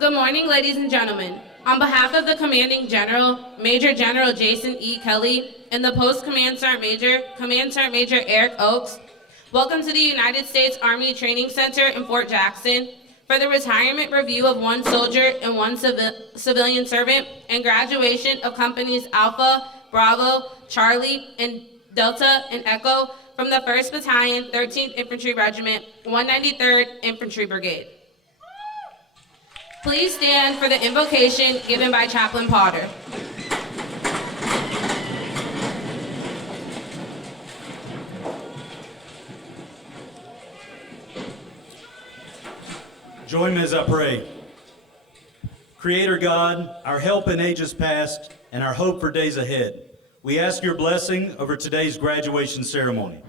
Good morning, ladies and gentlemen. On behalf of the Commanding General, Major General Jason E. Kelly, and the Post Command Sergeant Major Eric Oakes, welcome to the United States Army Training Center in Fort Jackson for the retirement review of one soldier and one civilian servant and graduation of companies Alpha, Bravo, Charlie, and Delta and Echo from the 1st Battalion, 13th Infantry Regiment, 193rd Infantry Brigade. Please stand for the invocation given by Chaplain Potter. Join me as I pray. Creator God, our help in ages past and our hope for days ahead, we ask your blessing over today's graduation ceremony.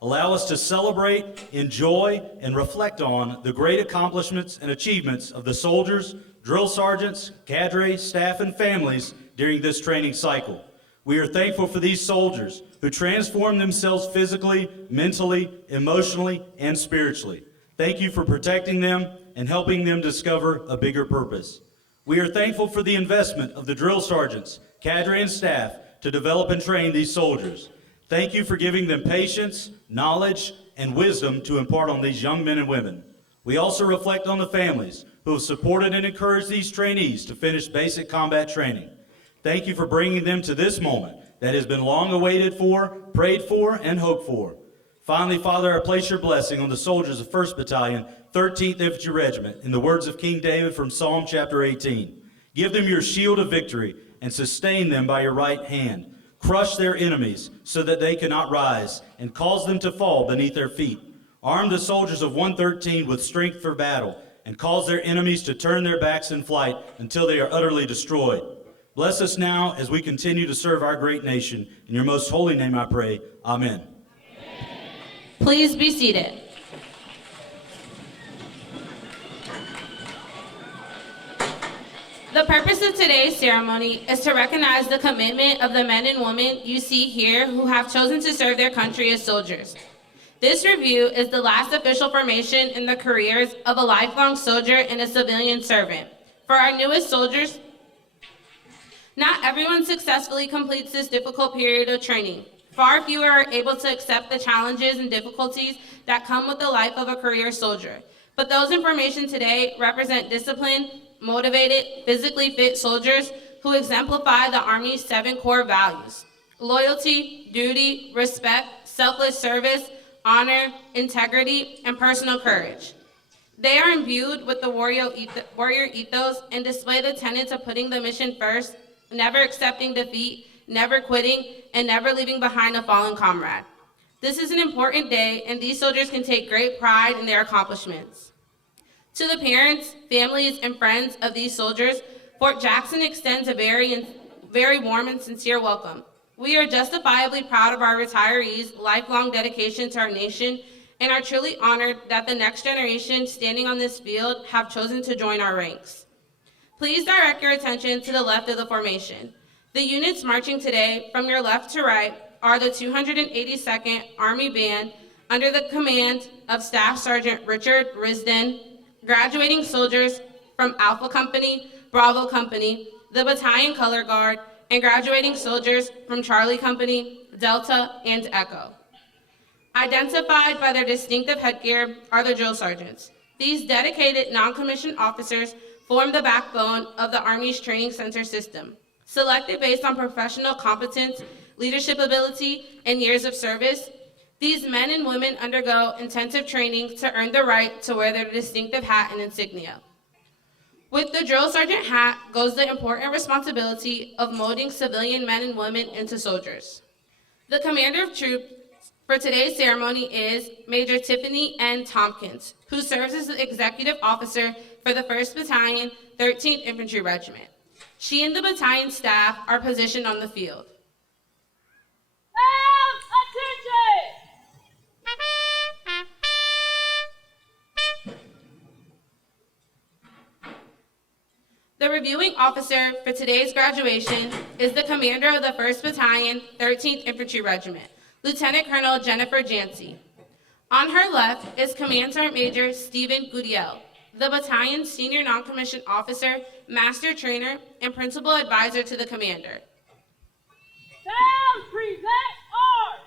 Allow us to celebrate, enjoy, and reflect on the great accomplishments and achievements of the soldiers, drill sergeants, cadre, staff, and families during this training cycle. We are thankful for these soldiers who transform themselves physically, mentally, emotionally, and spiritually. Thank you for protecting them and helping them discover a bigger purpose. We are thankful for the investment of the drill sergeants, cadre, and staff to develop and train these soldiers. Thank you for giving them patience, knowledge, and wisdom to impart on these young men and women. We also reflect on the families who have supported and encouraged these trainees to finish basic combat training. Thank you for bringing them to this moment that has been long awaited for, prayed for, and hoped for. Finally, Father, I place your blessing on the soldiers of 1st Battalion, 13th Infantry Regiment, in the words of King David from Psalm chapter 18. Give them your shield of victory and sustain them by your right hand. Crush their enemies so that they cannot rise, and cause them to fall beneath their feet. Arm the soldiers of 113 with strength for battle, and cause their enemies to turn their backs in flight until they are utterly destroyed. Bless us now as we continue to serve our great nation. In your most holy name I pray, amen. Please be seated. The purpose of today's ceremony is to recognize the commitment of the men and women you see here who have chosen to serve their country as soldiers. This review is the last official formation in the careers of a lifelong soldier and a civilian servant. For our newest soldiers, not everyone successfully completes this difficult period of training. Far fewer are able to accept the challenges and difficulties that come with the life of a career soldier. But those in formation today represent disciplined, motivated, physically fit soldiers who exemplify the Army's 7 core values: loyalty, duty, respect, selfless service, honor, integrity, and personal courage. They are imbued with the warrior ethos and display the tenets of putting the mission first, never accepting defeat, never quitting, and never leaving behind a fallen comrade. This is an important day, and these soldiers can take great pride in their accomplishments. To the parents, families, and friends of these soldiers, Fort Jackson extends a very warm and sincere welcome. We are justifiably proud of our retirees' lifelong dedication to our nation and are truly honored that the next generation standing on this field have chosen to join our ranks. Please direct your attention to the left of the formation. The units marching today from your left to right are the 282nd Army Band under the command of Staff Sergeant Richard Risden, graduating soldiers from Alpha Company, Bravo Company, the Battalion Color Guard, and graduating soldiers from Charlie Company, Delta, and Echo. Identified by their distinctive headgear are the drill sergeants. These dedicated non-commissioned officers form the backbone of the Army's training center system. Selected based on professional competence, leadership ability, and years of service, these men and women undergo intensive training to earn the right to wear their distinctive hat and insignia. With the drill sergeant hat goes the important responsibility of molding civilian men and women into soldiers. The commander of troops for today's ceremony is Major Tiffany N. Tompkins, who serves as the executive officer for the 1st Battalion, 13th Infantry Regiment. She and the battalion staff are positioned on the field. The reviewing officer for today's graduation is the commander of the 1st Battalion, 13th Infantry Regiment, Lieutenant Colonel Jennifer Jancy. On her left is Command Sergeant Major Stephen Gudiel. the battalion's senior non-commissioned officer, master trainer, and principal advisor to the commander. Sound, present, arms!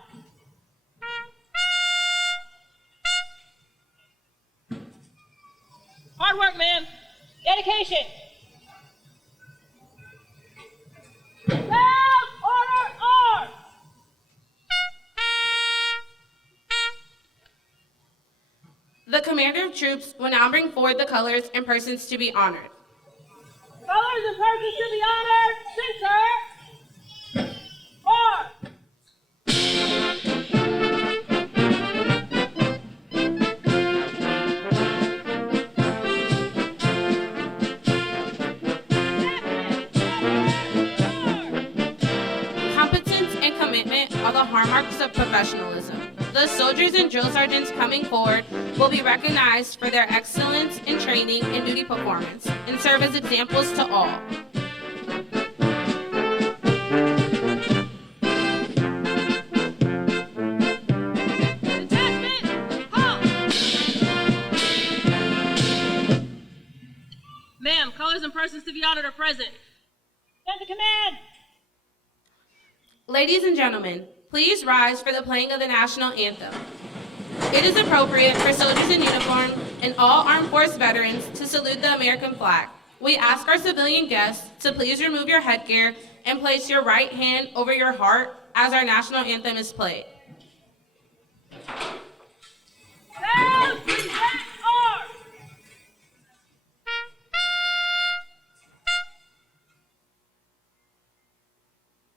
Hard work, man. Dedication. Sound, order, arms! The commander of troops will now bring forward the colors and persons to be honored. Colors and persons to be honored. Center. March. Competence and commitment are the hallmarks of professionalism. The soldiers and drill sergeants coming forward will be recognized for their excellence in training and duty performance and serve as examples to all. Detachment, halt! Ma'am, colors and persons to be honored are present. Stand to command! Ladies and gentlemen, please rise for the playing of the national anthem. It is appropriate for soldiers in uniform and all armed force veterans to salute the American flag. We ask our civilian guests to please remove your headgear and place your right hand over your heart as our national anthem is played. Sound, present, arms!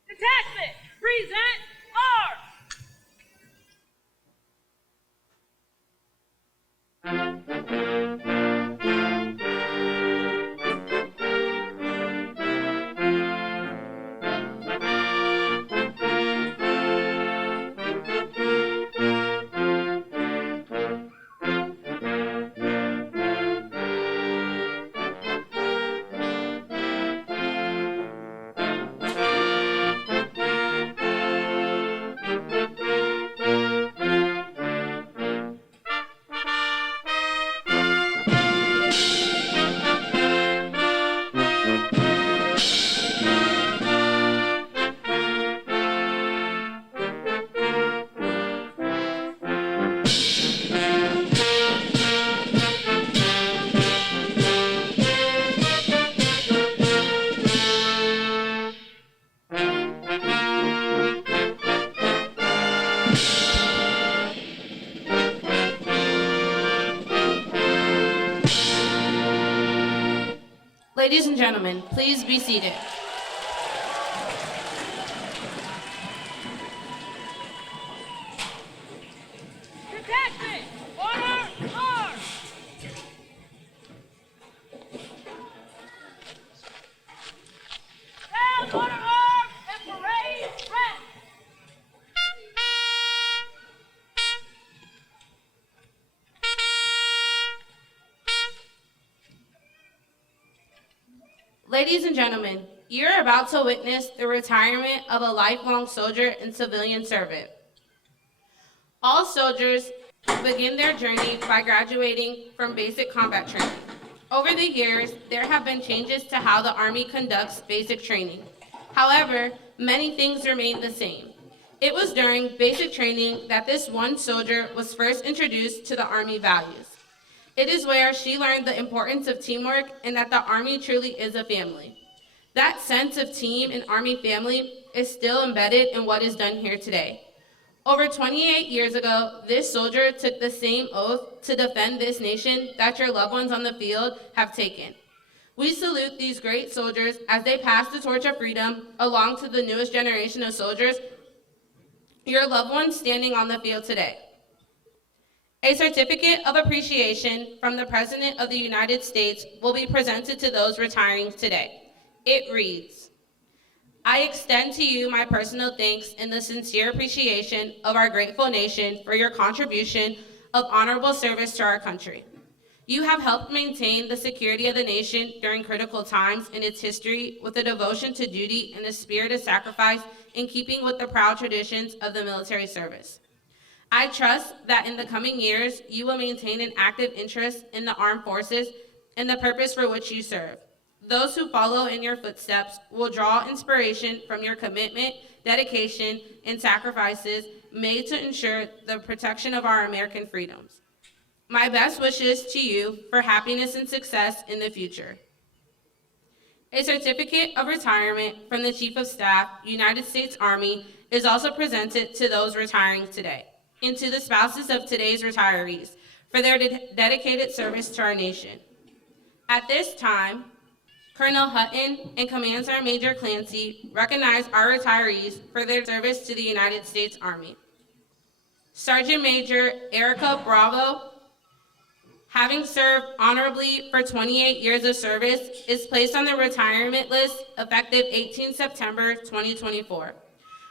Detachment, present, arms! Ladies and gentlemen, please be seated. Detachment, order, arms! Sound, order, arms, and parade, rest! Ladies and gentlemen, you're about to witness the retirement of a lifelong soldier and civilian servant. All soldiers begin their journey by graduating from basic combat training. Over the years, there have been changes to how the Army conducts basic training. However, many things remain the same. It was during basic training that this one soldier was first introduced to the Army values. It is where she learned the importance of teamwork and that the Army truly is a family. That sense of team and Army family is still embedded in what is done here today. Over 28 years ago, this soldier took the same oath to defend this nation that your loved ones on the field have taken. We salute these great soldiers as they pass the torch of freedom along to the newest generation of soldiers, your loved ones standing on the field today. A certificate of appreciation from the President of the United States will be presented to those retiring today. It reads, I extend to you my personal thanks and the sincere appreciation of our grateful nation for your contribution of honorable service to our country. You have helped maintain the security of the nation during critical times in its history with a devotion to duty and a spirit of sacrifice in keeping with the proud traditions of the military service. I trust that in the coming years, you will maintain an active interest in the armed forces and the purpose for which you serve. Those who follow in your footsteps will draw inspiration from your commitment, dedication, and sacrifices made to ensure the protection of our American freedoms. My best wishes to you for happiness and success in the future. A certificate of retirement from the Chief of Staff, United States Army, is also presented to those retiring today and to the spouses of today's retirees for their dedicated service to our nation. At this time, Colonel Hutton and Command Sergeant Major Clancy recognize our retirees for their service to the United States Army. Sergeant Major Erica Bravo, having served honorably for 28 years of service, is placed on the retirement list effective 18 September 2024.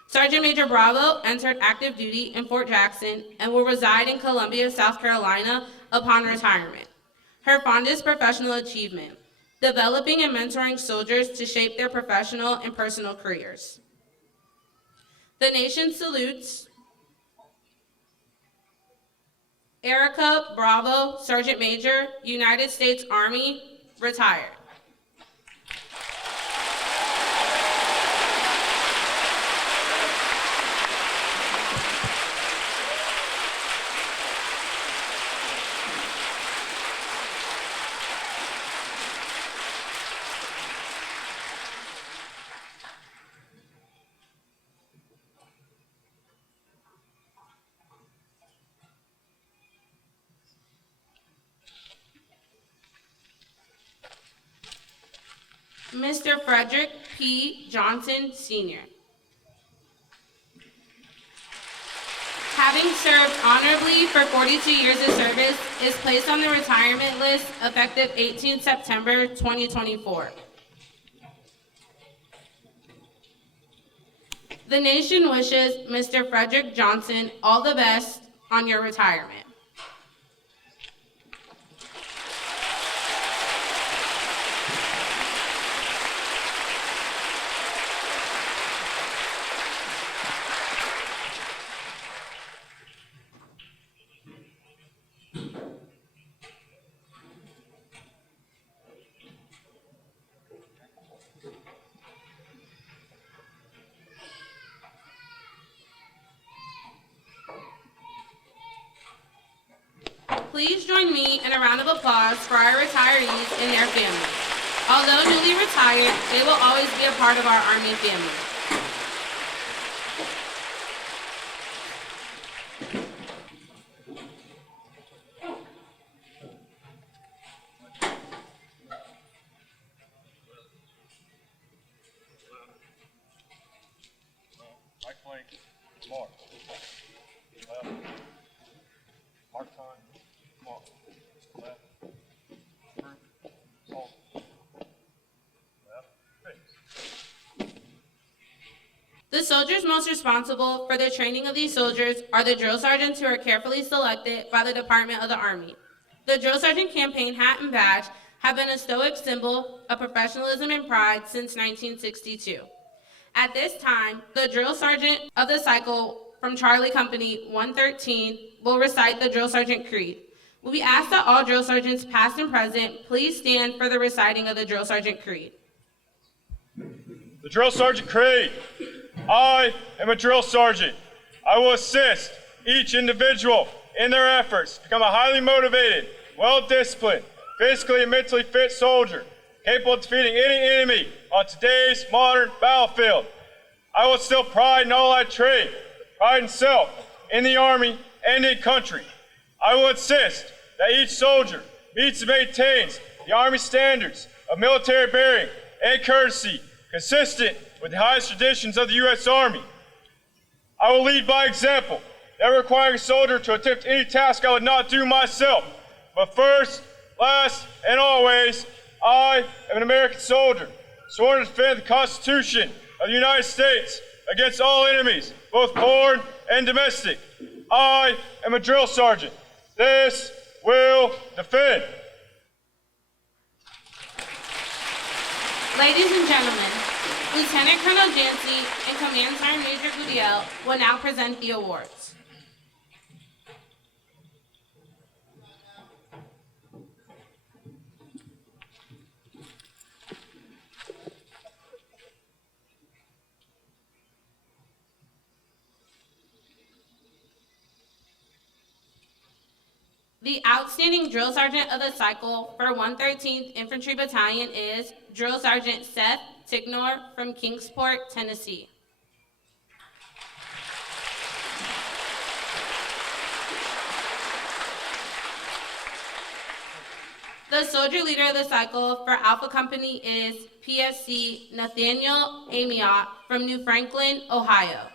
Sergeant Major Bravo entered active duty in Fort Jackson and will reside in Columbia, South Carolina upon retirement. Her fondest professional achievement: developing and mentoring soldiers to shape their professional and personal careers. The nation salutes Erica Bravo, Sergeant Major, United States Army, retired. Mr. Frederick P. Johnson, Sr. Having served honorably for 42 years of service, is placed on the retirement list effective 18 September 2024. The nation wishes Mr. Frederick Johnson all the best on your retirement. Please join me in a round of applause for our retirees and their families. Although newly retired, they will always be a part of our Army family. Right flank, mark. Left. Mark time. Mark. Left. Group. Hold. Left. Face. The soldiers most responsible for the training of these soldiers are the drill sergeants who are carefully selected by the Department of the Army. The drill sergeant campaign hat and badge have been a stoic symbol of professionalism and pride since 1962. At this time, the drill sergeant of the cycle from Charlie Company 113 will recite the drill sergeant creed. We ask that all drill sergeants past and present please stand for the reciting of the drill sergeant creed. The drill sergeant creed. I am a drill sergeant. I will assist each individual in their efforts to become a highly motivated, well-disciplined, physically and mentally fit soldier, capable of defeating any enemy on today's modern battlefield. I will instill pride in all I trade, pride in self, in the Army, and in country. I will insist that each soldier meets and maintains the Army standards of military bearing and courtesy consistent with the highest traditions of the U.S. Army. I will lead by example, never requiring a soldier to attempt any task I would not do myself. But first, last, and always, I am an American soldier, sworn to defend the Constitution of the United States against all enemies, both foreign and domestic. I am a drill sergeant. This will defend. Ladies and gentlemen, Lieutenant Colonel Jancy and Command Sergeant Major Gudiel will now present the awards. The outstanding drill sergeant of the cycle for 113th Infantry Battalion is Drill Sergeant Seth Tignor from Kingsport, Tennessee. The soldier leader of the cycle for Alpha Company is PFC Nathaniel Amiot from New Franklin, Ohio.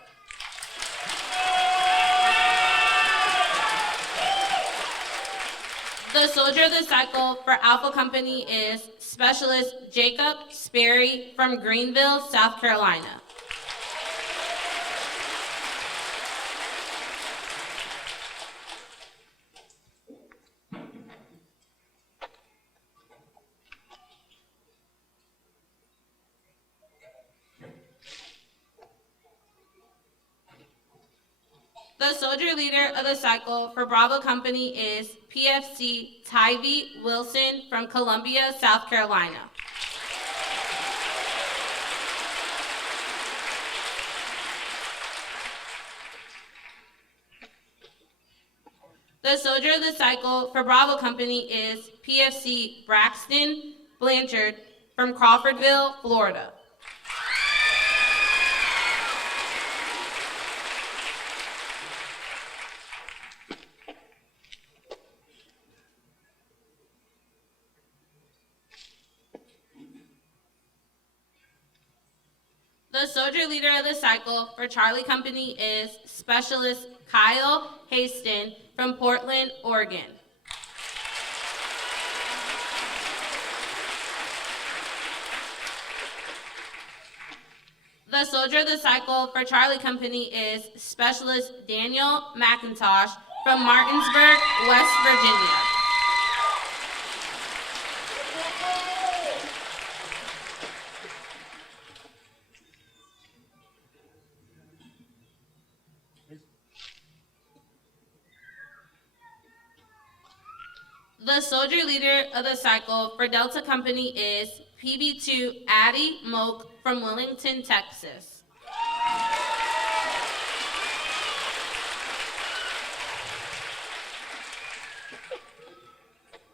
The soldier of the cycle for Alpha Company is Specialist Jacob Sperry from Greenville, South Carolina. The soldier leader of the cycle for Bravo Company is PFC Tyvee Wilson from Columbia, South Carolina. The soldier of the cycle for Bravo Company is PFC Braxton Blanchard from Crawfordville, Florida. The soldier leader of the cycle for Charlie Company is Specialist Kyle Haston from Portland, Oregon. The soldier of the cycle for Charlie Company is Specialist Daniel McIntosh from Martinsburg, West Virginia. The soldier leader of the cycle for Delta Company is PB2 Addie Moak from Wellington, Texas.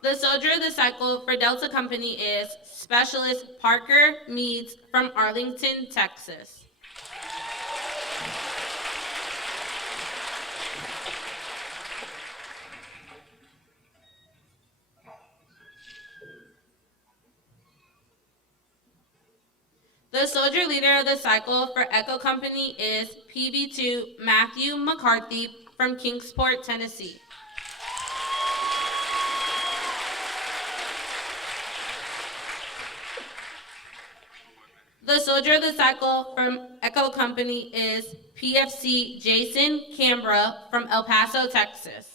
The soldier of the cycle for Delta Company is Specialist Parker Meads from Arlington, Texas. The soldier leader of the cycle for Echo Company is PB2 Matthew McCarthy from Kingsport, Tennessee. The soldier of the cycle from Echo Company is PFC Jason Canberra from El Paso, Texas.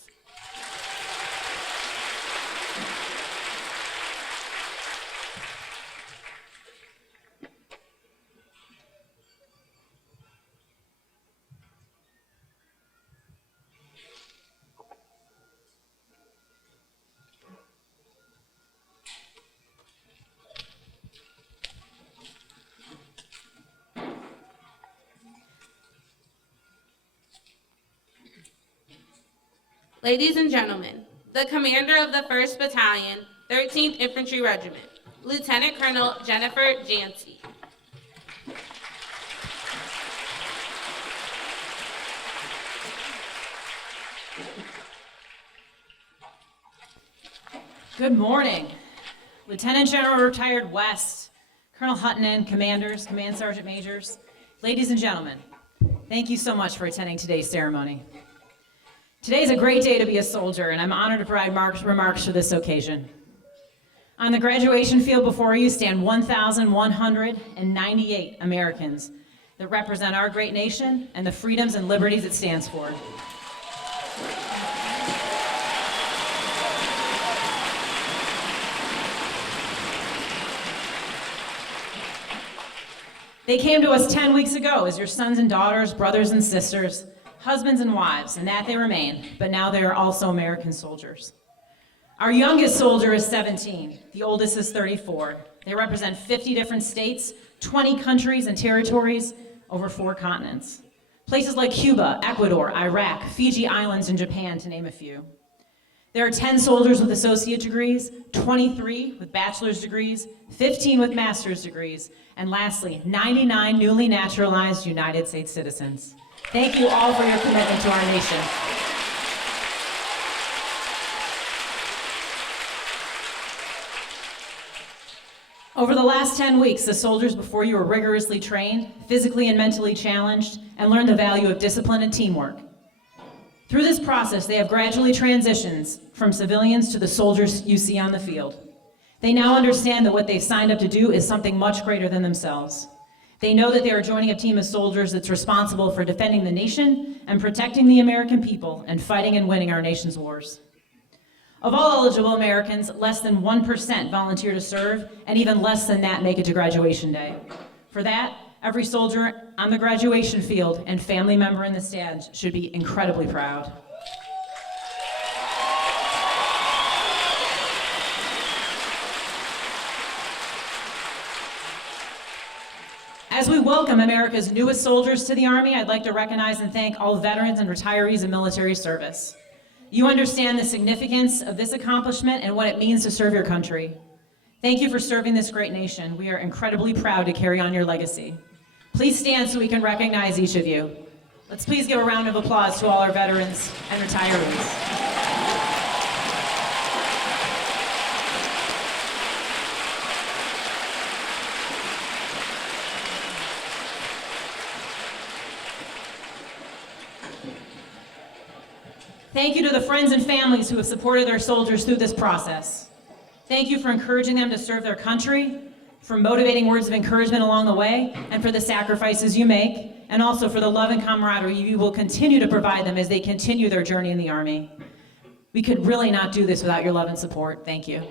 Ladies and gentlemen, the commander of the 1st Battalion, 13th Infantry Regiment, Lieutenant Colonel Jennifer Jancy. Good morning. Lieutenant General Retired West, Colonel Hutton, commanders, command sergeant majors, ladies and gentlemen, thank you so much for attending today's ceremony. Today is a great day to be a soldier, and I'm honored to provide remarks for this occasion. On the graduation field before you stand 1,198 Americans that represent our great nation and the freedoms and liberties it stands for. They came to us 10 weeks ago as your sons and daughters, brothers and sisters, husbands and wives, and that they remain, but now they are also American soldiers. Our youngest soldier is 17, the oldest is 34. They represent 50 different states, 20 countries and territories, over 4 continents. Places like Cuba, Ecuador, Iraq, Fiji Islands, and Japan, to name a few. There are 10 soldiers with associate degrees, 23 with bachelor's degrees, 15 with master's degrees, and lastly, 99 newly naturalized United States citizens. Thank you all for your commitment to our nation. Over the last 10 weeks, the soldiers before you were rigorously trained, physically and mentally challenged, and learned the value of discipline and teamwork. Through this process, they have gradually transitioned from civilians to the soldiers you see on the field. They now understand that what they've signed up to do is something much greater than themselves. They know that they are joining a team of soldiers that's responsible for defending the nation and protecting the American people and fighting and winning our nation's wars. Of all eligible Americans, less than 1% volunteer to serve, and even less than that make it to graduation day. For that, every soldier on the graduation field and family member in the stands should be incredibly proud. As we welcome America's newest soldiers to the Army, I'd like to recognize and thank all veterans and retirees of military service. You understand the significance of this accomplishment and what it means to serve your country. Thank you for serving this great nation. We are incredibly proud to carry on your legacy. Please stand so we can recognize each of you. Let's please give a round of applause to all our veterans and retirees. Thank you to the friends and families who have supported their soldiers through this process. Thank you for encouraging them to serve their country, for motivating words of encouragement along the way, and for the sacrifices you make, and also for the love and camaraderie you will continue to provide them as they continue their journey in the Army. We could really not do this without your love and support. Thank you.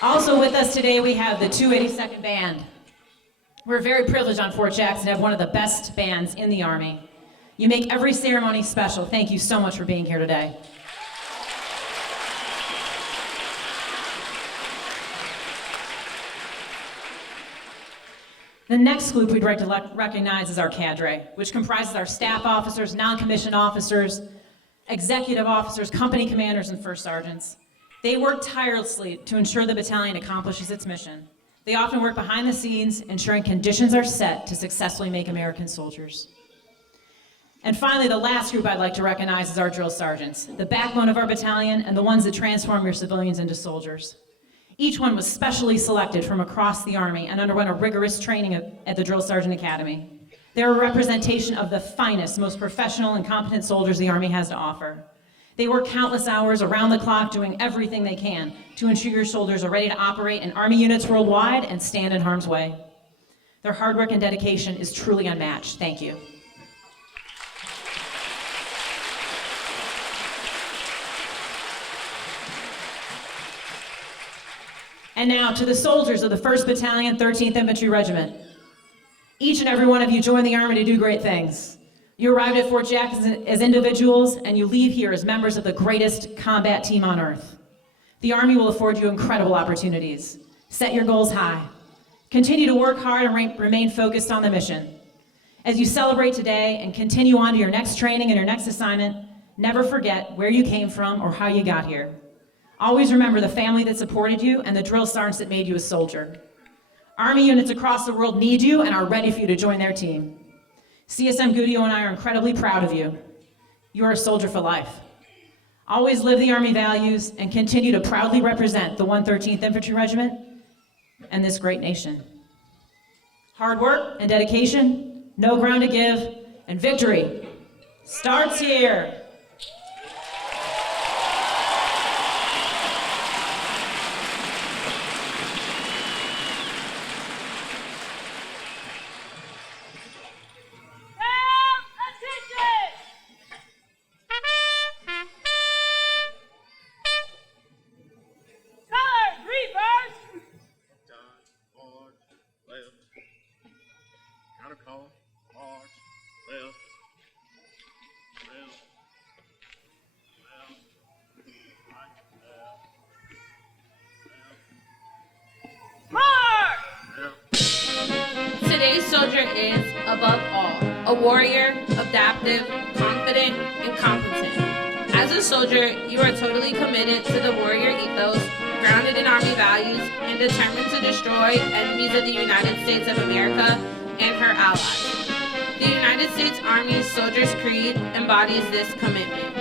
Also with us today, we have the 282nd Band. We're very privileged on Fort Jackson to have one of the best bands in the Army. You make every ceremony special. Thank you so much for being here today. The next group we'd like to recognize is our cadre, which comprises our staff officers, non-commissioned officers, executive officers, company commanders, and first sergeants. They work tirelessly to ensure the battalion accomplishes its mission. They often work behind the scenes, ensuring conditions are set to successfully make American soldiers. And finally, the last group I'd like to recognize is our drill sergeants, the backbone of our battalion and the ones that transform your civilians into soldiers. Each one was specially selected from across the Army and underwent a rigorous training at the Drill Sergeant Academy. They're a representation of the finest, most professional and competent soldiers the Army has to offer. They work countless hours around the clock doing everything they can to ensure your soldiers are ready to operate in Army units worldwide and stand in harm's way. Their hard work and dedication is truly unmatched. Thank you. And now to the soldiers of the 1st Battalion, 13th Infantry Regiment. Each and every one of you joined the Army to do great things. You arrived at Fort Jackson as individuals, and you leave here as members of the greatest combat team on earth. The Army will afford you incredible opportunities. Set your goals high. Continue to work hard and remain focused on the mission. As you celebrate today and continue on to your next training and your next assignment, never forget where you came from or how you got here. Always remember the family that supported you and the drill sergeants that made you a soldier. Army units across the world need you and are ready for you to join their team. CSM Guddio and I are incredibly proud of you. You are a soldier for life. Always live the Army values and continue to proudly represent the 113th Infantry Regiment and this great nation. Hard work and dedication, no ground to give, and victory starts here. Today's soldier is, above all, a warrior, adaptive, confident, and competent. As a soldier, you are totally committed to the warrior ethos, grounded in Army values, and determined to destroy enemies of the United States of America and her allies. The United States Army Soldiers' Creed embodies this commitment.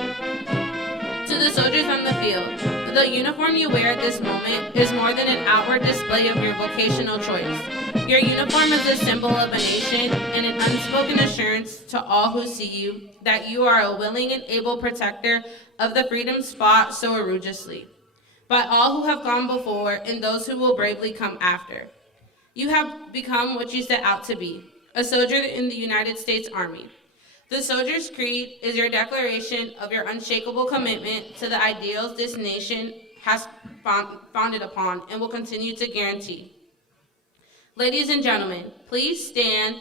To the soldiers on the field, the uniform you wear at this moment is more than an outward display of your vocational choice. Your uniform is a symbol of a nation and an unspoken assurance to all who see you that you are a willing and able protector of the freedoms fought so egregiously by all who have gone before and those who will bravely come after. You have become what you set out to be, a soldier in the United States Army. The Soldier's Creed is your declaration of your unshakable commitment to the ideals this nation has founded upon and will continue to guarantee. Ladies and gentlemen, please stand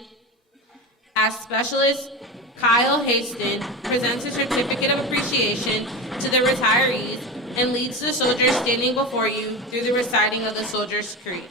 as Specialist Kyle Haston presents a certificate of appreciation to the retirees and leads the soldiers standing before you through the reciting of the Soldier's Creed.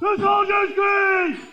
The Soldier's Creed!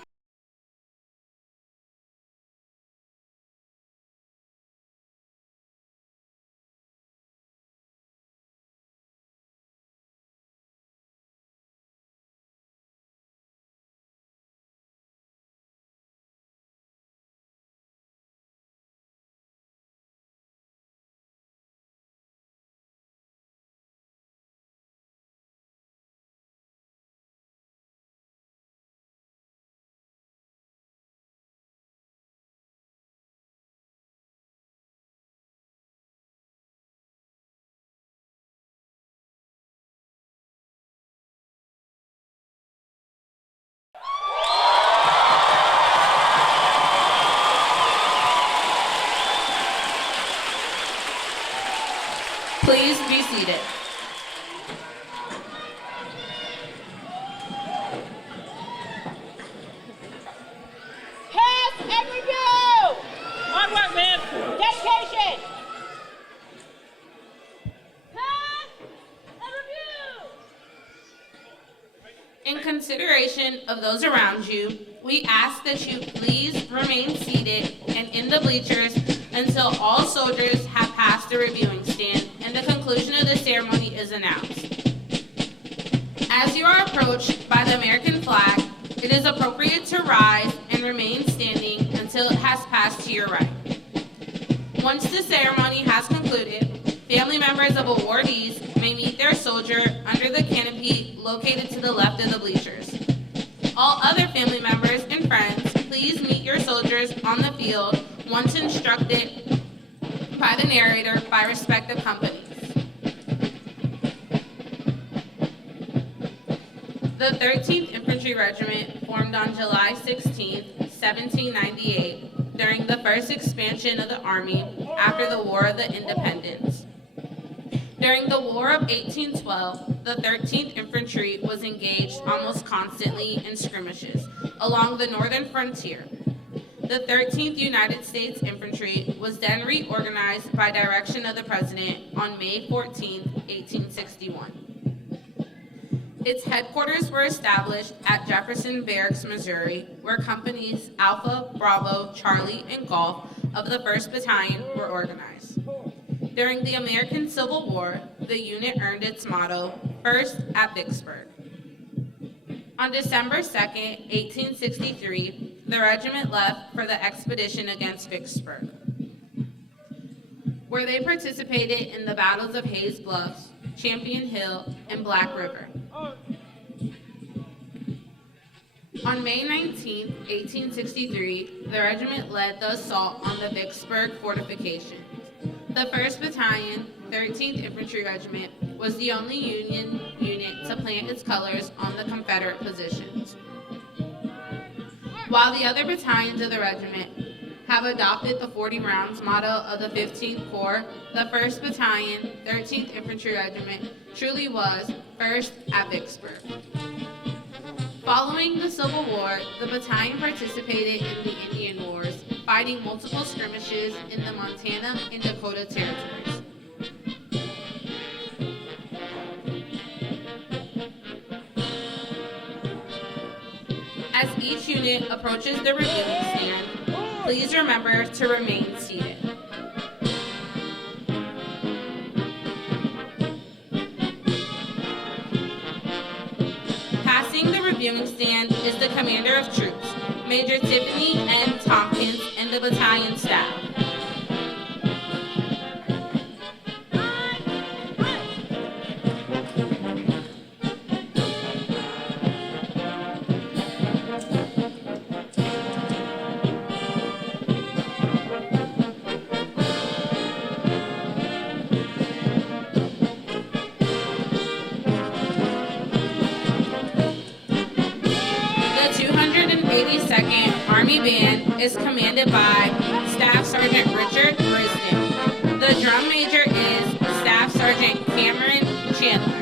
Please be seated. Pass and review! On what, ma'am? Dedication! Pass and review! In consideration of those around you, we ask that you please remain seated and in the bleachers until all soldiers have passed the reviewing stand and the conclusion of the ceremony is announced. As you are approached by the American flag, it is appropriate to rise and remain standing until it has passed to your right. Once the ceremony has concluded, family members of awardees may meet their soldier under the canopy located to the left of the bleachers. All other family members and friends, please meet your soldiers on the field once instructed by the narrator by respective companies. The 13th Infantry Regiment formed on July 16, 1798, during the first expansion of the Army after the War of the Independence. During the War of 1812, the 13th Infantry was engaged almost constantly in skirmishes along the northern frontier. The 13th United States Infantry was then reorganized by direction of the President on May 14, 1861. Its headquarters were established at Jefferson Barracks, Missouri, where companies Alpha, Bravo, Charlie, and Golf of the 1st Battalion were organized. During the American Civil War, the unit earned its motto, First at Vicksburg. On December 2, 1863, the regiment left for the expedition against Vicksburg, where they participated in the battles of Hayes Bluffs, Champion Hill, and Black River. On May 19, 1863, the regiment led the assault on the Vicksburg fortifications. The 1st Battalion, 13th Infantry Regiment, was the only Union unit to plant its colors on the Confederate positions. While the other battalions of the regiment have adopted the 40 rounds motto of the 15th Corps, the 1st Battalion, 13th Infantry Regiment truly was first at Vicksburg. Following the Civil War, the battalion participated in the Indian Wars, fighting multiple skirmishes in the Montana and Dakota territories. As each unit approaches the reviewing stand, please remember to remain seated. Passing the reviewing stand is the Commander of Troops, Major Tiffany N. Tompkins, and the battalion staff. The 282nd Army Band is commanded by Staff Sergeant Richard Brisden. The drum major is Staff Sergeant Cameron Chandler.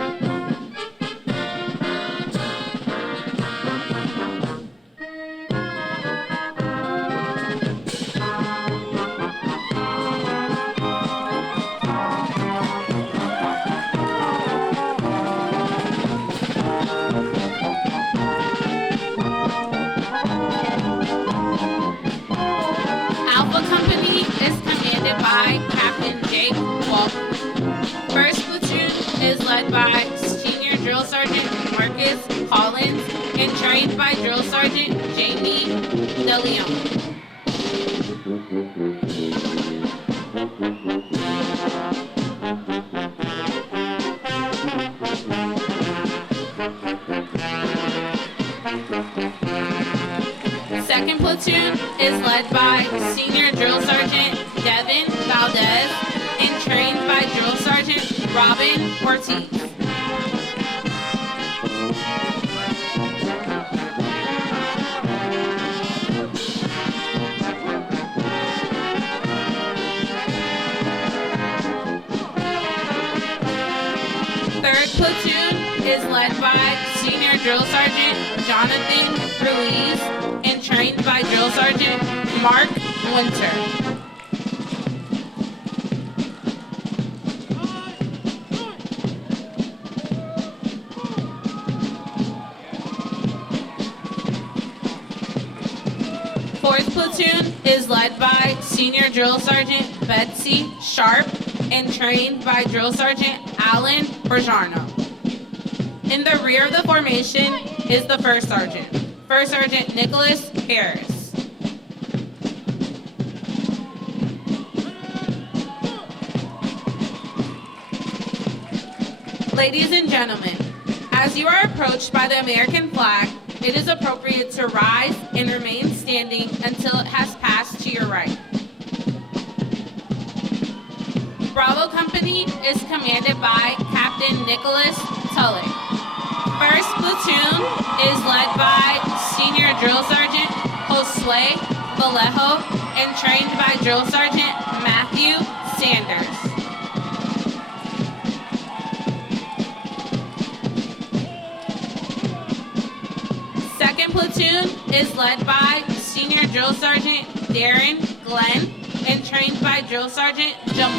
Alpha Company is commanded by Captain Jake Walker. First platoon is led by Senior Drill Sergeant Marcus Collins and trained by Drill Sergeant Jamie DeLeon. Second platoon is led by Senior Drill Sergeant Devin Valdez and trained by Drill Sergeant Robin Ortiz. Third platoon is led by Senior Drill Sergeant Jonathan Ruiz and trained by Drill Sergeant Mark Winter. Fourth platoon is led by Senior Drill Sergeant Betsy Sharp and trained by Drill Sergeant Alan Berjarno. In the rear of the formation is the First Sergeant, First Sergeant Nicholas Harris. Ladies and gentlemen, as you are approached by the American flag, it is appropriate to rise and remain standing until it has passed to your right. Bravo Company is commanded by Captain Nicholas Tulloch. First platoon is led by Senior Drill Sergeant Josue Vallejo and trained by Drill Sergeant Matthew Sanders. Second platoon is led by Senior Drill Sergeant Darren Glenn and trained by Drill Sergeant Jamal.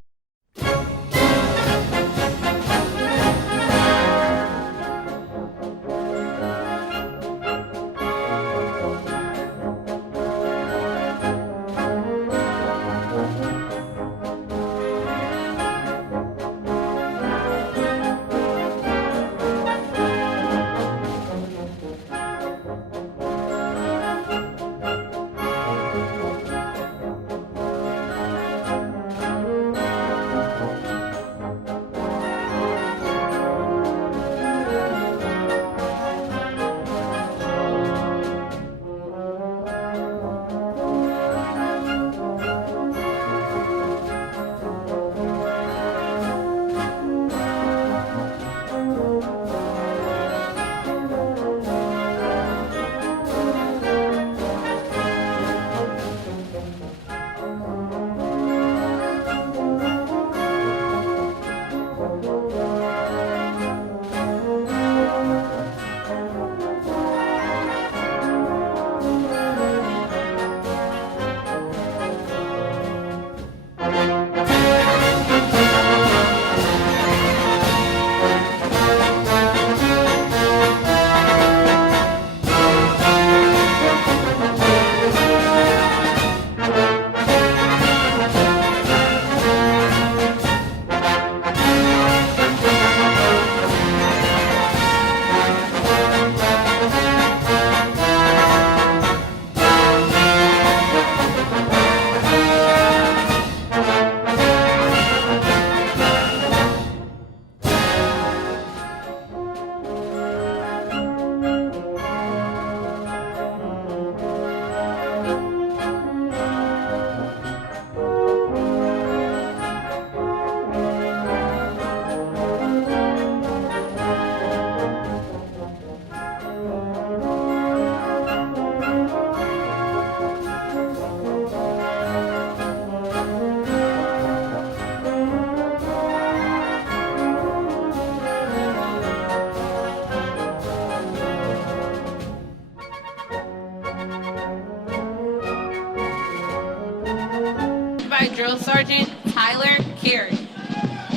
by Drill Sergeant Tyler Carey.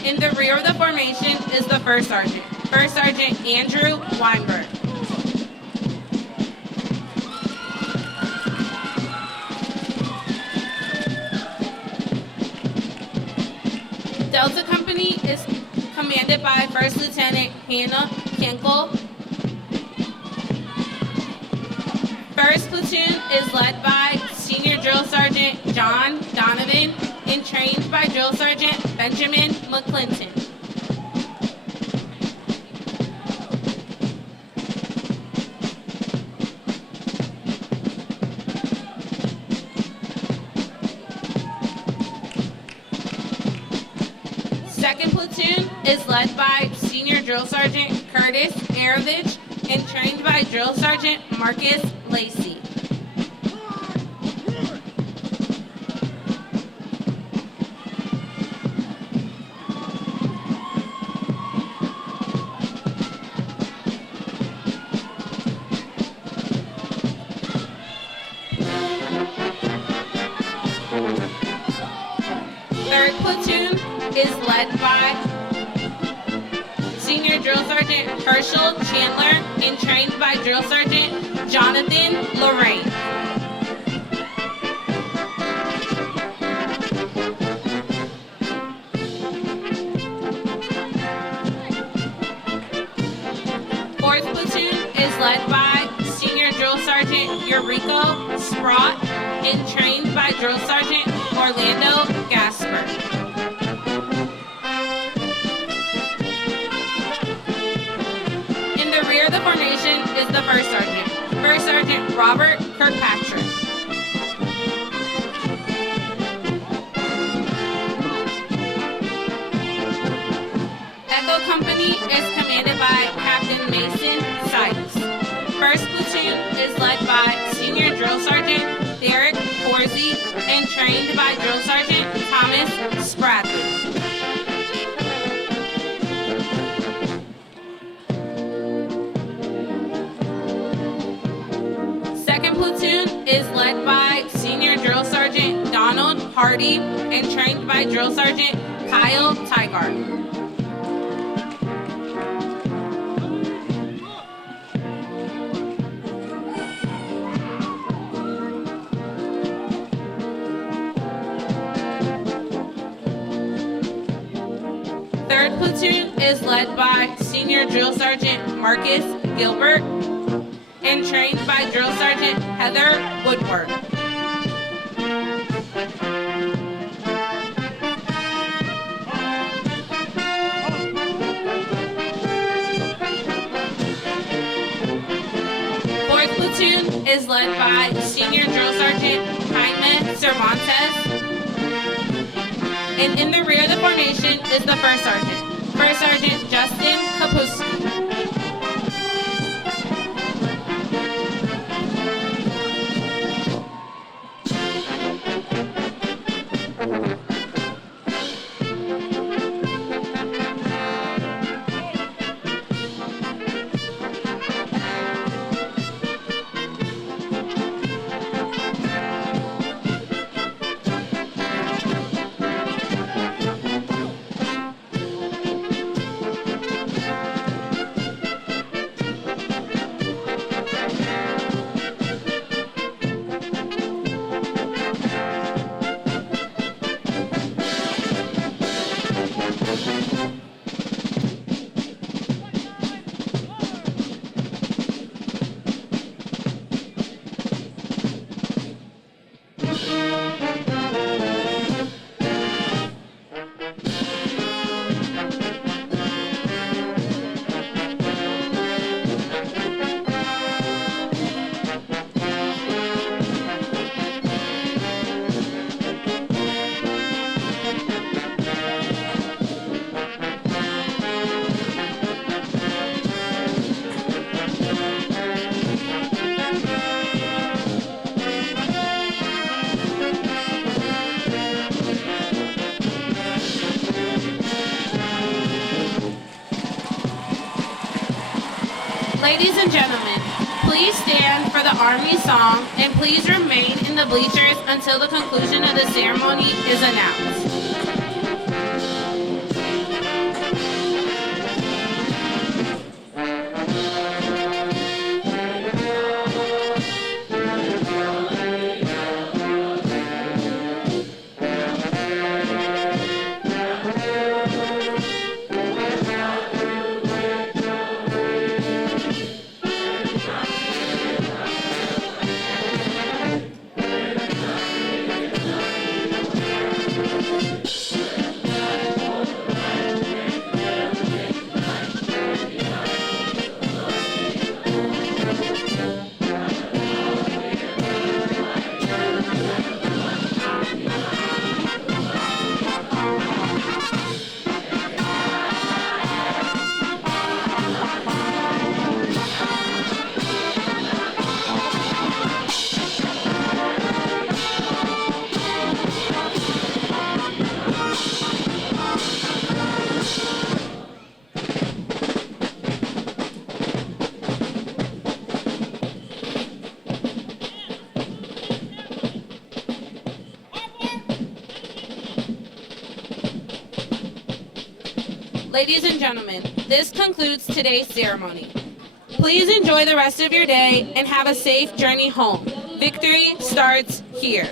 In the rear of the formation is the First Sergeant, First Sergeant Andrew Weinberg. Delta Company is commanded by First Lieutenant Hannah Kinkle. First Platoon is led by Senior Drill Sergeant John Donovan and trained by Drill Sergeant Benjamin McClinton. Second Platoon is led by Senior Drill Sergeant Curtis Arovich and trained by Drill Sergeant Marcus Lacey. Third Platoon is led by Senior Drill Sergeant Herschel Chandler and trained by Drill Sergeant Jonathan Lorraine. Fourth Platoon is led by Senior Drill Sergeant Eureka Sprott and trained by Drill Sergeant Orlando Gasper. In the rear of the formation is the First Sergeant Robert Kirkpatrick. Echo Company is commanded by Captain Mason Sykes. First Platoon is led by Senior Drill Sergeant Derek Horsey and trained by Drill Sergeant Thomas Spradley. Second Platoon is led by Senior Drill Sergeant Donald Hardy and trained by Drill Sergeant Kyle Tygart. Third Platoon is led by Senior Drill Sergeant Marcus Gilbert and trained by Drill Sergeant Heather Woodward. Fourth Platoon is led by Senior Drill Sergeant Jaime Cervantes. And in the rear of the formation is the First Sergeant Justin Kapuski. Ladies and gentlemen, Please stand for the Army song and please remain in the bleachers until the conclusion of the ceremony is announced. Ladies and gentlemen, this concludes today's ceremony. Please enjoy the rest of your day and have a safe journey home. Victory starts here.